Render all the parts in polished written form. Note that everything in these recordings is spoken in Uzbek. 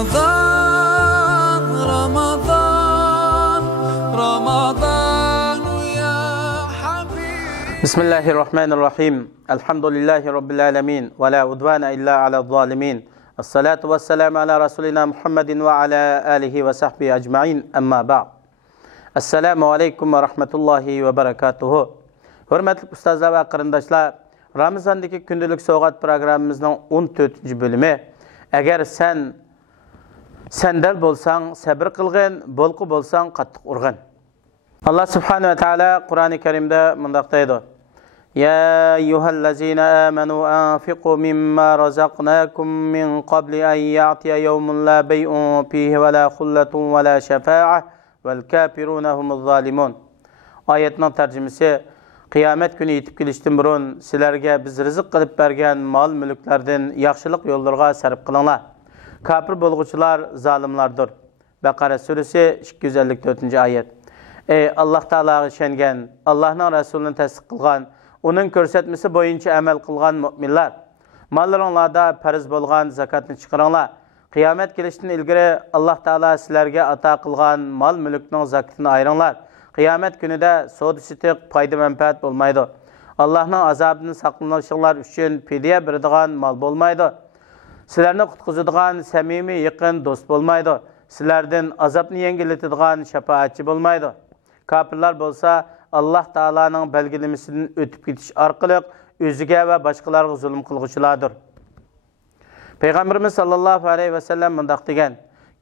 Ramazan, Ramazan, Ramazan ya Habib. Bismillahirrahmanirrahim. Elhamdülillahi Rabbil alemin. Ve la udvana illa ala zalimin. Esselatu vesselamu ala Resulina Muhammedin ve ala alihi ve sahbihi ecma'in. Amma ba'd. Esselamu aleyküm ve rahmetullahi ve berekatuhu. Hürmetli ustazlar ve kırındaşlar, Ramazan'daki gündelik soğuk programımızın 14. bölümü. Eğer sen sendel bolsan, sabır kılgın, bolku bolsan, qattiq urgın. Allah subhanahu ve teala Kur'an-ı Kerim'de mındaqtaydı. Ya eyyuhallazina amanu anfiqu mimma razaqnakum min qabli an ya'tiya yawmun la bay'un fihi ve la khullatun ve la şefa'ah vel kafiruna humuz zalimun. Ayetning tercümesi Kıyamet günü yetip kelishdan burun sizlarga biz rizq qilib bergan mol mulklardan yaxshilik yo'llarga sarf qilinglar. Kafir bo'lg'uvchilar zolimlardir. Baqara surasi 254-oyat. Ey Alloh taologa ishongan, Allohning rasulini tasdiq qilgan, uning ko'rsatmasi bo'yicha amal qilgan mu'minlar, mollaringlarda farz bo'lgan zakotni chiqaringlar. Qiyomat kelishdan ilgari Alloh taolo sizlarga ato qilgan mol mulkning zakotini ayringlar. Qiyomat kunida so'd-sitiq foyda manfaat bo'lmaydi. Allohning azobidan saqlanishinglar uchun fidiya beradigan mol bo'lmaydi. Sizlarni qutqizadigan samimiy yaqin do'st bo'lmaydi. Sizlardan azobni yengillatadigan shafaatchi bo'lmaydi. Kafirlar bo'lsa Alloh taolaning belgilamasidan o'tib ketish orqali o'ziga va boshqalarga zulm qilguvchilardir. Payg'ambarimiz sallallohu alayhi vasallam mundaq degan: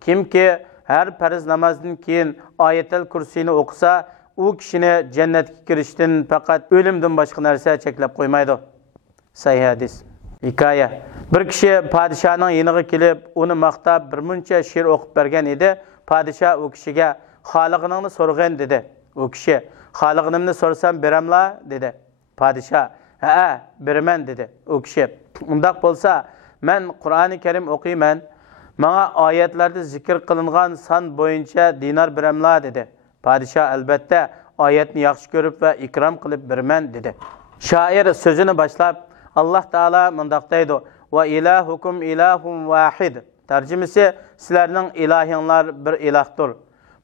kimki her farz namazdan keyin Ayetel Kursiyni o'qisa, u kishini jannatga kirishdan faqat o'limdan boshqa narsa cheklab qo'ymaydi. Sahih hadis. Hikoya. Bir kishi podshohning yeniga kelib, uni maqtab bir muncha she'r o'qib bergan edi. Podshoh u kishiga "Xoliqingni so'rg'in" dedi. U kishi "Xoliqimni so'rsam beramla" dedi. Podshoh "Ha, beraman" dedi. U kishi "Undaq bo'lsa, men Qur'oni Karim o'qiyman. Bana ayetlerde zikir kılıngan san boyunca dinar beremla" dedi. Padişah elbette ayetini yaxşı görüp ve ikram kılıp bermen dedi. Şair sözünü başlap Allah Teala mındaqtaydı. Ve ilahukum ilahum vahid. Tercümesi sizlerinin ilahinlar bir ilahdır.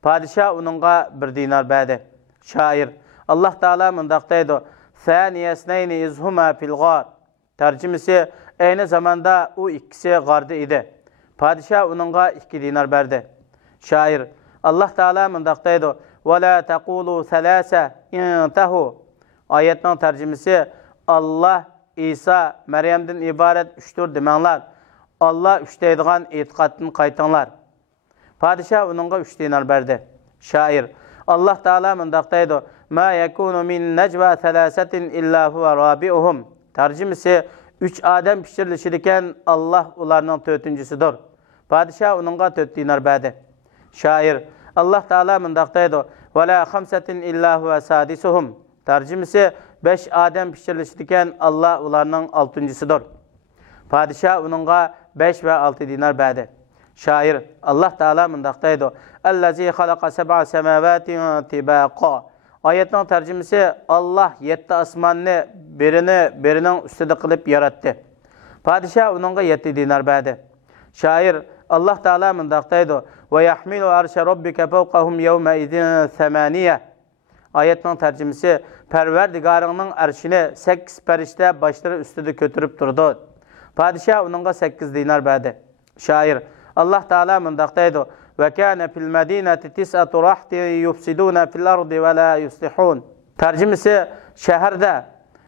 Padişah onunla bir dinar berdi. Şair Allah Teala mındaqtaydı. Thaniyesneyni izhuma fil gar. Tercümesi aynı zamanda o ikisi gardı idi. Padişah onunla 2 dinar berdi. Şair Allah Teala mındaqtaydı. Ve la taqulu thalasa intahu. Ayetning tercümesi Allah, İsa, Meryem'den ibaret 3'tür demanglar. Allah 3 deydigan etiqatni qaytinglar. Padişah onunla 3 dinar berdi. Şair Allah Teala mındaqtaydı. Ma yakunu min najwa thalathatin illa huwa rabi'uhum. Tercümesi 3 adam pişirilişidiken Allah ularının 4-cüsüdür. Padişah onunla 4 dinar berdi. Şair Allah Teala mındaqtaydı. Ve la khamsatin illa huve sadisuhum. Tercümesi 5 adam pişirilişidiken Allah ularının 6-cüsüdür. Padişah onunla 5 ve 6 dinar berdi. Şair Allah Teala mındaqtaydı. Allazi khalaqa seb'a semavatin tibaqa. Ayetning tercümesi Allah 7 asmanni birinin üstüde kılıp yarattı. Padişah onunla 7 dinar berdi. Şair Allah Teala mındaqtaydı. Ve yahmilu arşe rabbike fawqahum yevme idin semaniye. Ayetning tercümesi Perverdigarının arşini 8 perişte başları üstüde götürüp durdu. Padişah onunla 8 dinar berdi. Şair Allah Teala mındaqtaydı. Ve kâne fil medîneti tis'atu rahtin yufsidûne fil ardi ve la yuslihûn. Tercümesi şehirde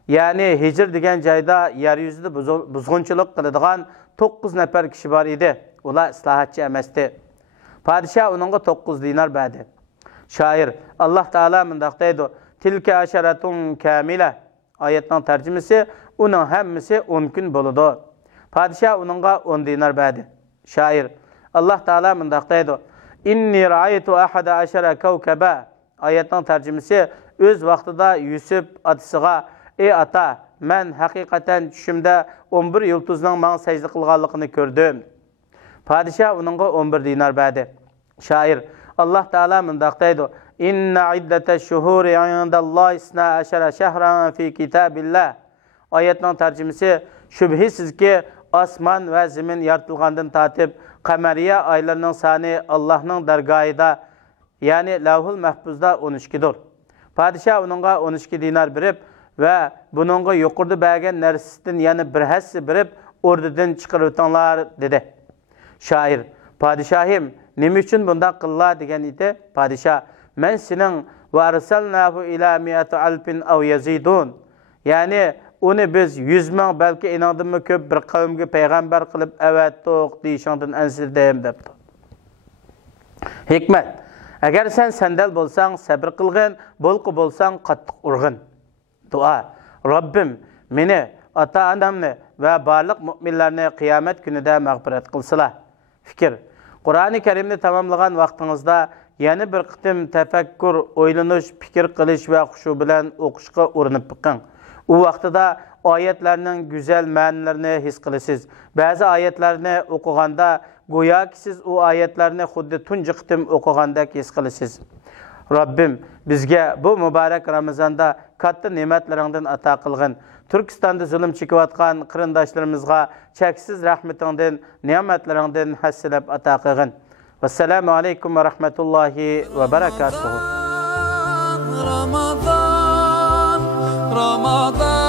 yani Hicr degan joyda yeryüzüde buzg'unchilik qiladigan 9 nafar kishi bor edi. Ular islohotchi emasdi. Padişah onunla 9 dinar berdi. Şair Allah Teala mındaqtaydı. Tilke aşaratun kamile. Ayetning tercümesi onun hammasi 10 kun bo'ladi. Padişah onunla 10 dinar berdi. Şair Allah Teala mındaqtaydı. İnni ra'aytu ahada aşara kawkaba. Ayetning tercümesi öz vaqtida Yusuf atısıga ey ata, men haqiqatan tushimda 11 yulduzning menga sajda qilganligini ko'rdim. Padişah onunla 11 dinar berdi. Şair Allah Teala mındaqtaydı. İnna iddete şuhuri indallahi 12 şehran fi kitabillah. Ayetning tercümesi şübhisiz ki osmon va zamin yaratilgandan tortib qamariya aylarının sani Allah'ın dergahida, yani Lavhul Mahfuzda 12'dir. Padişah onunla 12 dinar berip ve bununla yukarıda bergen nersisinden yani bir hassi berip ordudan çıkarıtanlar dedi. Şair, padişahim, nima uchun bunda qilla degan edi? Padişah, men sening va arsalnahu ila miyati alfin aw yazidun. Yani onu biz 100 ming belki inandımı köp bir kavimge peygamber kılıp evet toq deyişandan ensirdeyim depti. Hikmet, eğer sen sendel bolsan sabır kılgın, bolqu bolsan qattiq urgın. Dua, Rabbim meni, ata-anamni ve barliq mu'minlarni kıyamet günüde mağfiret kılsılar. Fikir, Qur'an-ı Kerimni tamamlagan vaqtingizda yana bir qitim tefekkür, o'ylanish, fikir qilish ve xushu bilan o'qishga urinib biqing. O vaqtida ayetlerinin güzel ma'nilarini his qilasiz. Bazı ayetlerini o'qiganda go'yoki siz o ayetlerini xuddi tunji qitim o'qigandek his qilasiz. Rabbim bizga bu mübarek Ramazanda katta ne'matlaringdan ato qilgin. Türkistan'da zulüm çekivatgan qırındaşlarımızga çeksiz rahmetingdan, ne'matlaringdan hassilab ato qilgin. Vesselamu aleykum ve rahmetullahi ve berekatuhu. Ramadan